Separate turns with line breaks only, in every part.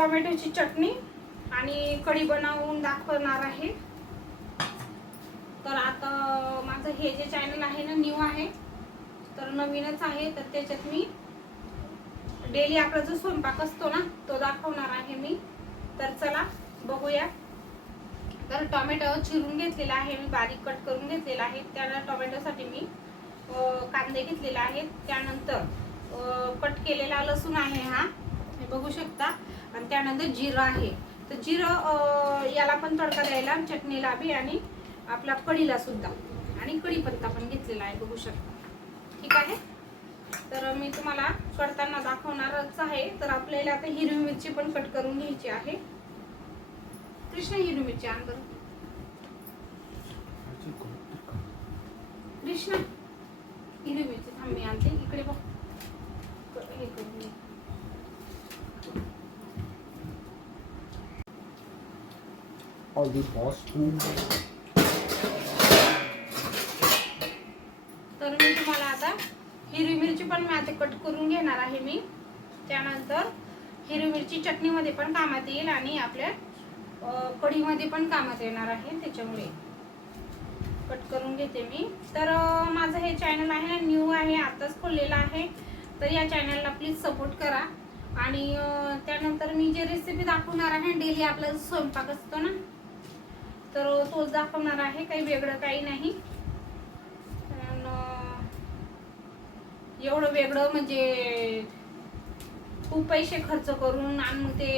टोमॅटोची चटणी आणि कढी बनवून दाखवणार आहे. तर आता माझं हे जे चॅनल आहे ना न्यू आहे. तर नवीनच आहे तर त्याच्यात मी डेली आपला जो स्वयंपाक असतो ना तो दाखवणार आहे मी. तर चला बघूया. तर टोमॅटो चिरून घेतलेला आहे मी बारीक कट करून घेतलेला आहे. त्या टोमॅटोसाठी मी कांदे घेतलेले आहेत. त्यानंतर कट केलेला लसूण आहे हा. हे बघू शकता. आणि त्यानंतर जिरं आहे. तर जिरं याला पण तडका द्यायला चटणीला बी आणि आपला कढीला सुद्धा. आणि कढीपत्ता पण घेतलेला आहे बघू शकता. ठीक आहे? तर मी तुम्हाला करताना दाखवणारच आहे. तर आपल्याला आता हिरवी मिरची पण कट करून घ्यायची आहे. कृष्ण हिरवी मिरची आण बरं. कृष्ण हिरवी मिरची थांब मी आणते. इकडे बघ. हे करू
All the boss food.
तर मी तुम्हाला आता हिरवी मिरची पण मी आता कट करून घेणार आहे मी. त्यानंतर हिरवी मिरची चटणीमध्ये पण कामात येईल आणि आपल्या कढीमध्ये पण कामात येणार आहे त्याच्यामुळे. कट करून घेते मी. तर माझं हे चॅनल आहे ना न्यू आहे आताच खोललेलं आहे. तर या चॅनलला प्लीज सपोर्ट करा. आणि त्यानंतर मी जे रेसिपी दाखवणार आहे डेली आपला स्वयंपाक असतो ना तर तोच दाखवणार आहे काही वेगळं काही नाही. एवढं वेगळं म्हणजे खूप पैसे खर्च करून आणि मग ते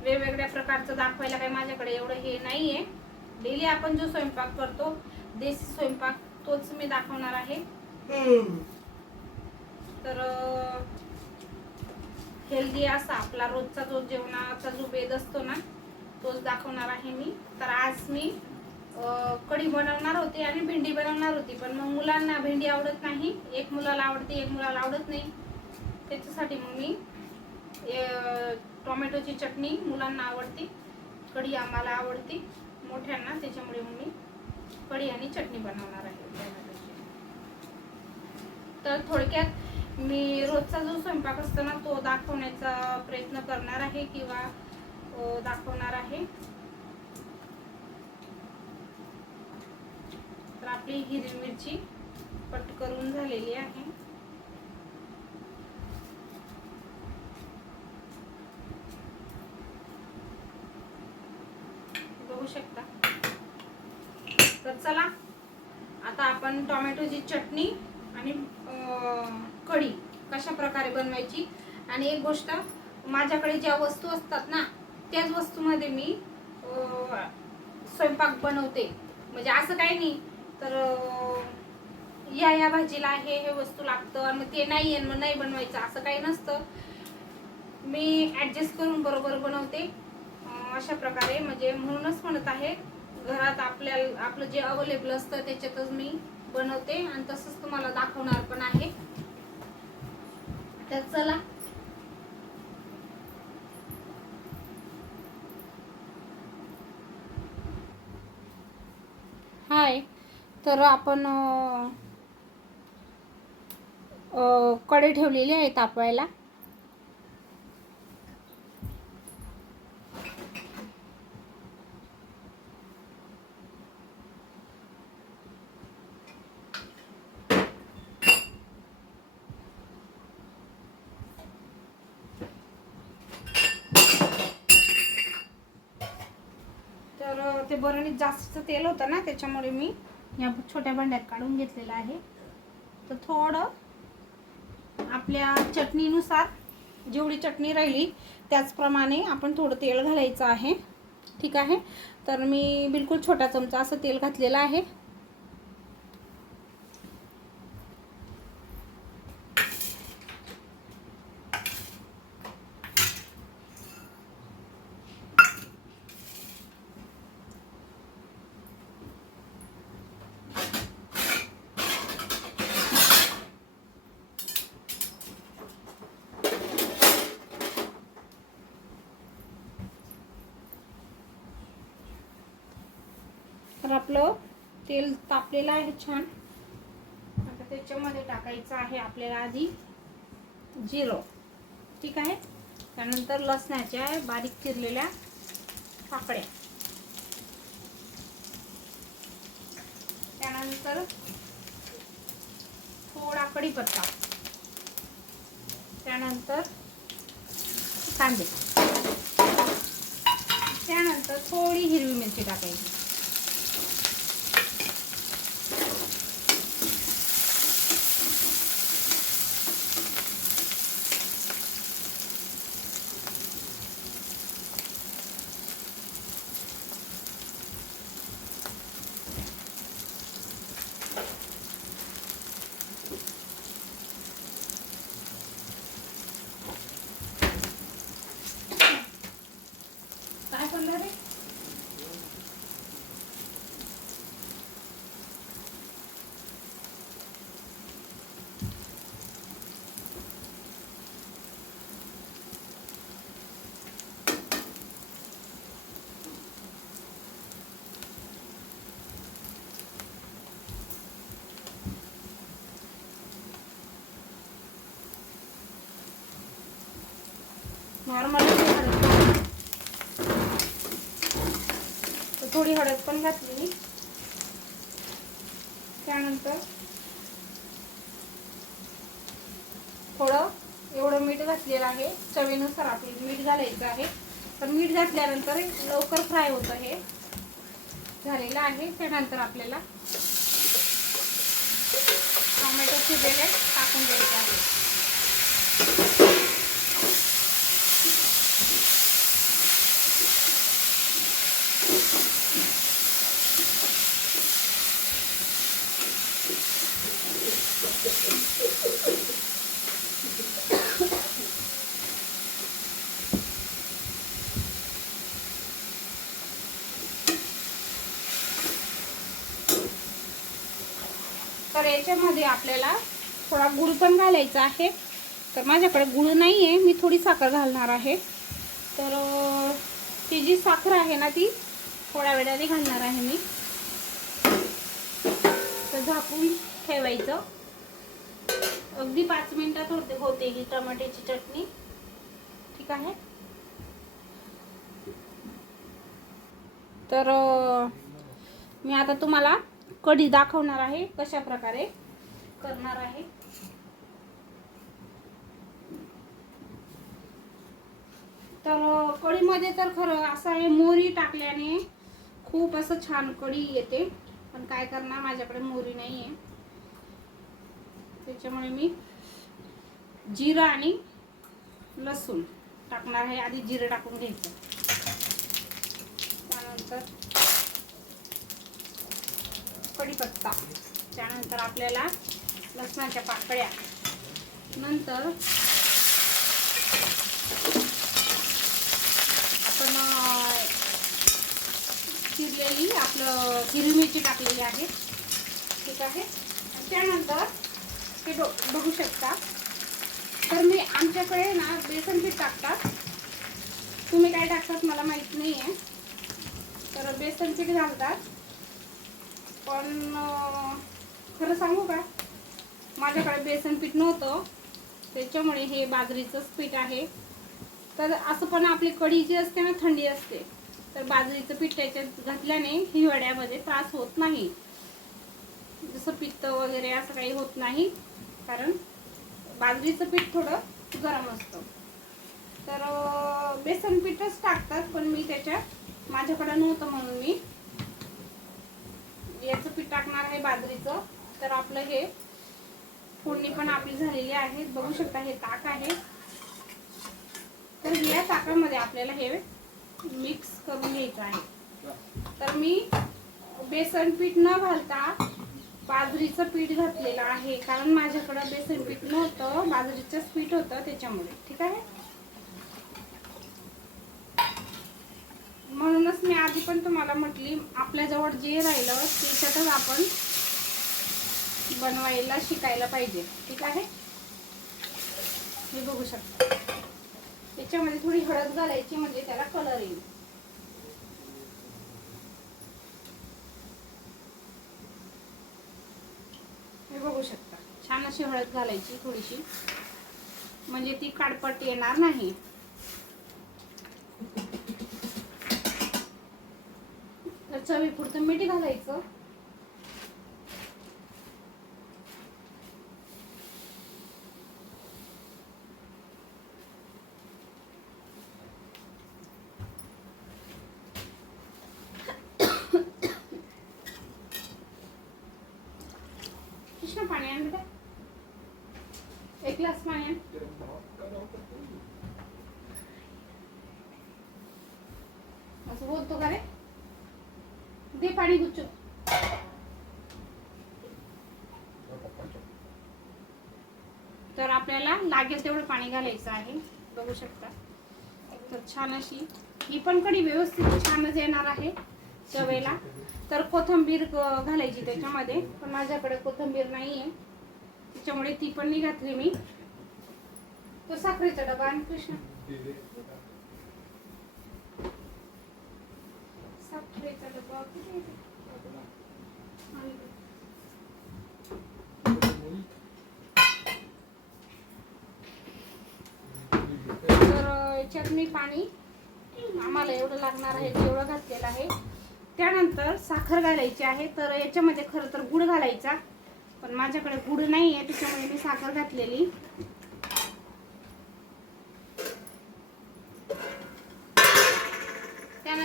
वेगवेगळ्या प्रकारचं दाखवायला काही माझ्याकडे एवढं हे नाही आहे डेली आपण जो स्वयंपाक करतो देशी स्वयंपाक तोच मी दाखवणार आहे. तर हेल्दी असा आपला रोजचा जो जेवणाचा जो बेद असतो ना तोच दाखवणार आहे मी. तर आज मी कढी बनवणार होती आणि भेंडी बनवणार होती. पण मग मुलांना भेंडी आवडत नाही. एक मुलाला आवडते एक मुलाला आवडत नाही. त्याच्यासाठी मग मी टोमॅटोची चटणी मुलांना आवडते. कढी आम्हाला आवडते. मोठ्यांना त्याच्यामुळे मग मी कढी आणि चटणी बनवणार आहे तर थोडक्यात मी रोजचा जो स्वयंपाक असतो ना तो दाखवण्याचा प्रयत्न करणार आहे किंवा दाखवणार आहे. तर आपली हिरवी मिरची कट करून झालेली आहे. बघू शकता. तर चला आता आपण टोमॅटोची चटणी आणि कढी कशा प्रकारे बनवायची? आणि एक गोष्ट माझ्याकडे ज्या वस्तू असतात ना त्याच वस्तूमध्ये मी स्वयंपाक बनवते. म्हणजे असं काही नाही. तर या या भाजीला हे हे वस्तू लागतं आणि मग ते नाही आहे मग नाही बनवायचं असं काही नसतं. मी ॲडजस्ट करून बरोबर बनवते. अशा प्रकारे म्हणजे म्हणूनच म्हणत आहे घरात आपल्या आपलं जे अवेलेबल असतं त्याच्यातच मी बनवते आणि तसंच तुम्हाला दाखवणार पण आहे. तर चला हाय तर आपण कडे ठेवलेली आहे तापवायला. तर ते बरणीत जास्त तेल होतं ना त्याच्यामुळे मी या छोट्या भांड्यात काढून घेतलेलं आहे. तर थोडं आपल्या चटणीनुसार जेवढी चटणी राहिली त्याचप्रमाणे आपण थोडं तेल घालायचं आहे. ठीक आहे? तर मी बिलकुल छोटा चमचा असं तेल घातलेलं आहे. आपलं तेल तापलेलं आहे छान. आता त्याच्यामध्ये टाकायचं आहे आपल्याला आधी जिरं. ठीक आहे? त्यानंतर लसणाच्या बारीक चिरलेल्या पाकळ्या. त्यानंतर थोडा कढीपत्ता. त्यानंतर कांदे. त्यानंतर थोडी हिरवी मिरची टाकायची. काय करणार रे नॉर्मल थोडी हळद पण घातली. त्यानंतर थोडं एवढं मीठ घातलेलं आहे. चवीनुसार आपल्याला मीठ घालायचं आहे. तर मीठ घातल्यानंतर लवकर फ्राय होतं हे. झालेलं आहे. त्यानंतर आपल्याला टोमॅटो शिजलेले टाकून द्यायचे आहे. तर याच्यामध्ये आपल्याला थोडा गुळ पण घालायचा आहे. तर माझ्याकडे गुळ नाही आहे मी थोडी साखर घालणार आहे. तर ती जी साखर आहे ना ती थोड्या वेळाने घालणार आहे मी. तर झाकून ठेवायचं. अगदी पाच मिनटात होते होते ही टमाट्याची चटणी. ठीक आहे? तर मी आता तुम्हाला कढी दाखवणार आहे कशा प्रकारे करणार आहे. तर कढीमध्ये तर खरं असं आहे मोरी टाकल्याने खूप असं छान कढी येते. पण काय करणार माझ्याकडे मोरी नाही आहे त्याच्यामुळे मी जिरा आणि लसूण टाकणार आहे. आधी जिरं टाकून घ्यायचं. त्यानंतर कढीपत्ता त्यानंतर आपल्याला लसणाच्या पाकळ्या. नंतर आपण चिरलेली आपलं हिरवी मिरची टाकलेली आहे. ठीक आहे? त्यानंतर हे बघ बघू शकता. तर मी आमच्याकडे ना बेसन पीठ टाकतात. तुम्ही काय टाकतात मला माहीत नाही आहे तर बेसन पीठ घालतात. पण खरं सांगू का? माझ्याकडे बेसन पीठ नव्हतं. त्याच्यामुळे हे बाजरीचंच पीठ आहे. तर असं पण आपली कढी जी असते ना थंडी असते तर बाजरीचं पीठ त्याच्यात घातल्याने हिवाळ्यामध्ये त्रास होत नाही. जसं पित्त वगैरे असं काही होत नाही कारण बाजरीचं पीठ थोडं गरम असतं. तर बेसन पीठच टाकतात पण मी त्याच्यात माझ्याकडं नव्हतं म्हणून मी याचं पीठ टाकणार आहे बाजरीचं. तर आपलं हे फोडणी पण आपली झालेली आहे. बघू शकता हे ताक आहे. तर या ताकामध्ये आपल्याला हे मिक्स करून घ्यायचं आहे. तर मी बेसन पीठ न घालता बाजरीचं पीठ घातलेलं आहे. कारण माझ्याकडं बेसन पीठ नव्हतं बाजरीचंच पीठ होतं त्याच्यामुळे. ठीक आहे? म्हणूनच मी आधी पण तुम्हाला म्हटली आपल्याजवळ जे राहिलं त्याच्यातच आपण बनवायला शिकायला पाहिजे. ठीक आहे? हे बघू शकता. याच्यामध्ये थोडी हळद घालायची म्हणजे त्याला कलर येईल. हे बघू शकता. छान अशी हळद घालायची थोडीशी. म्हणजे ती काडपट येणार नाही. चवीपुरतं मीठ घालायचं. कृष्ण पाणी आण बेटा एक ग्लास पाणी आण. असं बोलतो का रे? ते पाणी गुच्छ. तर आपल्याला लागेल तेवढं पाणी घालायचं आहे. बघू शकता. तर छान अशी ही पण कडी व्यवस्थित छानच येणार आहे चवेला तर कोथिंबीर घालायची त्याच्यामध्ये पण माझ्याकडे कोथिंबीर नाही आहे त्याच्यामुळे ती पण नाही घातली मी. तो साखरेचा डबा आणि कृष्ण साखरेचा डबा कुठे आहे ते? आणि ते. तर याच्यात मी पाणी आम्हाला एवढं लागणार आहे जेवढं घातलेलं आहे. त्यानंतर साखर घालायची आहे. तर याच्यामध्ये खरं तर गुड घालायचा. पण माझ्याकडे गुड नाही आहे त्याच्यामुळे मी साखर घातलेली.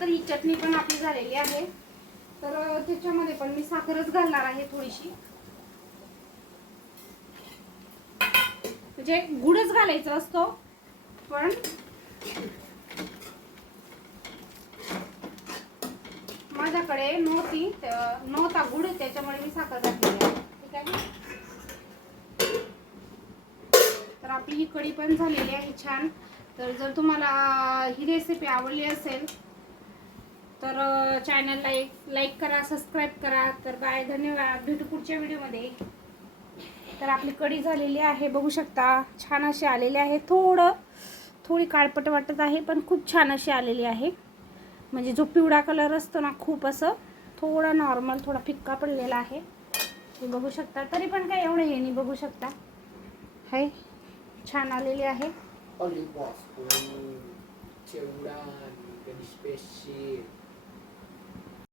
तर ही चटणी पण आपली झालेली आहे. तर त्याच्यामध्ये पण मी साखरच घालणार आहे थोडीशी. म्हणजे गुडच घालायचा असतो पण माझ्याकडे नव्हती नव्हता गुड त्याच्यामुळे मी साखर घातलेली आहे. ठीक आहे? तर आपली ही कढी पण झालेली आहे छान. तर जर तुम्हाला ही रेसिपी आवडली असेल तर चॅनल लाईक लाईक करा सबस्क्राईब करा. तर बाय धन्यवाद. भेटू पुढच्या व्हिडिओमध्ये तर आपली कढी झालेली आहे बघू शकता. छान अशी आलेली आहे. थोडं थोडी काळपट वाटत आहे पण खूप छान अशी आलेली आहे. म्हणजे जो पिवळा कलर असतो ना खूप असं थोडा नॉर्मल थोडा फिक्का पडलेला आहे. हे बघू शकता. तरी पण काय एवढं हे नाही बघू शकता. हाय छान आलेली आहे.